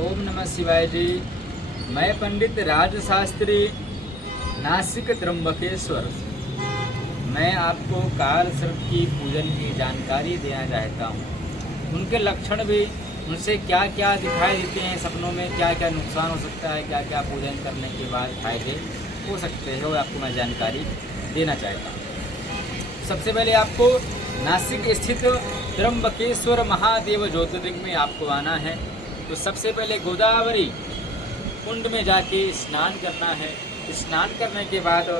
ओम नमः शिवाय जी। मैं पंडित राजशास्त्री नासिक त्र्यंबकेश्वर से मैं आपको काल सर्प की पूजन की जानकारी देना चाहता हूँ। उनके लक्षण भी, उनसे क्या क्या दिखाई देते हैं सपनों में, क्या क्या नुकसान हो सकता है, क्या क्या पूजन करने के बाद फायदे हो सकते हैं, वो आपको मैं जानकारी देना चाहता हूँ। सबसे पहले आपको नासिक स्थित त्र्यंबकेश्वर महादेव ज्योतिर्लिंग में आपको आना है। तो सबसे पहले गोदावरी कुंड में जाके स्नान करना है। स्नान करने के बाद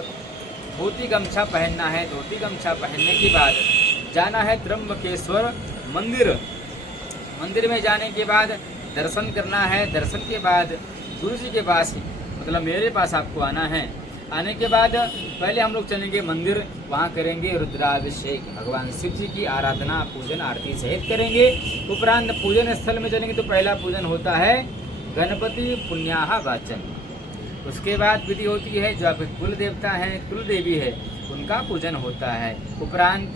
धोती गमछा पहनना है। धोती गमछा पहनने के बाद जाना है त्र्यंबकेश्वर मंदिर। मंदिर में जाने के बाद दर्शन करना है। दर्शन के बाद गुरु जी के पास, मतलब मेरे पास आपको आना है। आने के बाद पहले हम लोग चलेंगे मंदिर, वहाँ करेंगे रुद्राभिषेक, भगवान शिव जी की आराधना पूजन आरती सहित करेंगे। उपरांत पूजन स्थल में चलेंगे तो पहला पूजन होता है गणपति पुण्याहा वाचन। उसके बाद विधि होती है जो आपके कुल देवता हैं, कुल देवी है, उनका पूजन होता है। उपरांत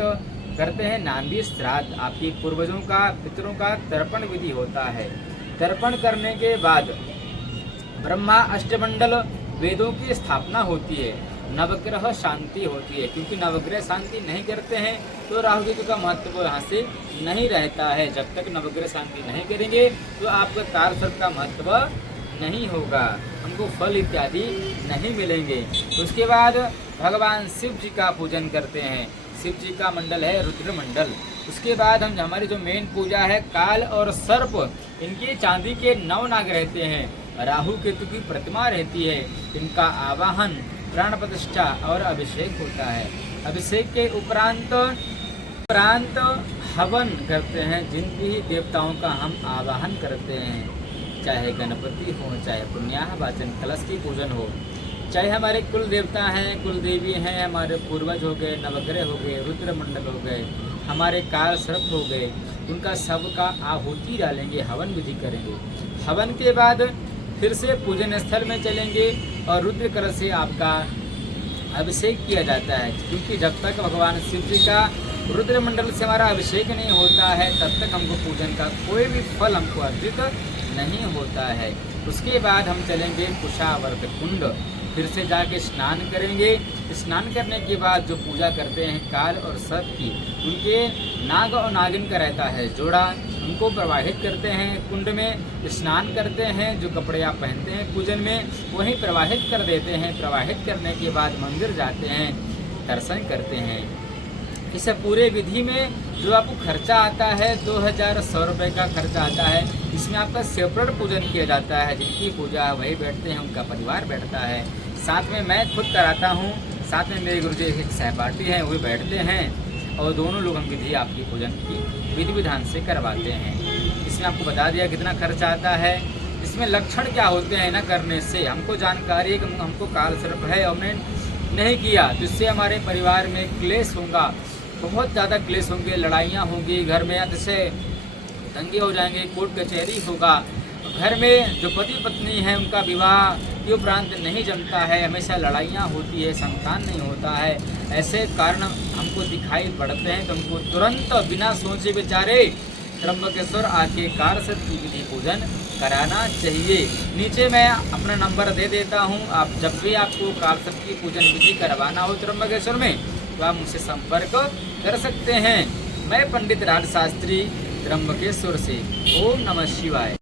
करते हैं नांदी श्राद्ध, आपकी पूर्वजों का, पितरों का तर्पण विधि होता है। तर्पण करने के बाद ब्रह्मा अष्टमंडल वेदों की स्थापना होती है। नवग्रह शांति होती है, क्योंकि नवग्रह शांति नहीं करते हैं तो राहु केतु का महत्व यहाँ से नहीं रहता है। जब तक नवग्रह शांति नहीं करेंगे तो आपका काल सर्प का महत्व नहीं होगा, हमको फल इत्यादि नहीं मिलेंगे। उसके बाद भगवान शिव जी का पूजन करते हैं। शिव जी का मंडल है रुद्र मंडल। उसके बाद हम, हमारी जो मेन पूजा है काल और सर्प, इनके चांदी के 9 नाग रहते हैं। राहु केतु की प्रतिमा रहती है। इनका आवाहन, प्राण प्रतिष्ठा और अभिषेक होता है। अभिषेक के उपरांत हवन करते हैं। जिन भी देवताओं का हम आवाहन करते हैं, चाहे गणपति हो, चाहे पुण्याह वाचन कलश की पूजन हो, चाहे हमारे कुल देवता हैं, कुल देवी हैं, हमारे पूर्वज हो गए, नवग्रह हो गए, रुद्र मंडल हो गए, हमारे काल सर्प हो गए, उनका सबका आहुति डालेंगे, हवन विधि करेंगे। हवन के बाद फिर से पूजन स्थल में चलेंगे और रुद्र कलश से आपका अभिषेक किया जाता है। क्योंकि जब तक भगवान शिव जी का रुद्र मंडल से हमारा अभिषेक नहीं होता है तब तक हमको पूजन का कोई भी फल हमको अर्जित नहीं होता है। उसके बाद हम चलेंगे कुशावर्त कुंड, फिर से जाके स्नान करेंगे। स्नान करने के बाद जो पूजा करते हैं काल और सर्प की, उनके नाग और नागिन का रहता है जोड़ा, उनको प्रवाहित करते हैं कुंड में। स्नान करते हैं, जो कपड़े आप पहनते हैं पूजन में वहीं प्रवाहित कर देते हैं। प्रवाहित करने के बाद मंदिर जाते हैं, दर्शन करते हैं। इस पूरे विधि में जो आपको खर्चा आता है 2100 रुपये का खर्चा आता है। इसमें आपका सेपरेट पूजन किया जाता है। जिनकी पूजा वही बैठते हैं, उनका परिवार बैठता है। साथ में मैं खुद कराता हूँ, साथ में मेरे गुरुजी एक सहपाठी हैं, वो बैठते हैं और दोनों लोग हम विधि आपकी पूजन की विधि विधान से करवाते हैं। इसमें आपको बता दिया कितना खर्चा आता है। इसमें लक्षण क्या होते हैं ना करने से, हमको जानकारी है कि हमको काल सर्प है और हमने नहीं किया, जिससे हमारे परिवार में क्लेश होगा, बहुत ज़्यादा क्लेश होंगे, लड़ाइयाँ होंगी घर में, जैसे दंगे हो जाएंगे, कोर्ट कचहरी होगा। घर में जो पति पत्नी है उनका विवाह के उपरांत नहीं जमता है, हमेशा लड़ाइयाँ होती है, संतान नहीं होता है। ऐसे कारण हमको दिखाई पड़ते हैं तो हमको तुरंत बिना सोचे विचारे त्र्यंबकेश्वर आके काल सर्प की विधि पूजन कराना चाहिए। नीचे मैं अपना नंबर दे देता हूँ। आप जब भी आपको काल सर्प की पूजन विधि करवाना हो त्र्यंबकेश्वर में तो आप मुझसे संपर्क कर सकते हैं। मैं पंडित राजशास्त्री त्र्यंबकेश्वर से। ओम नमः शिवाय।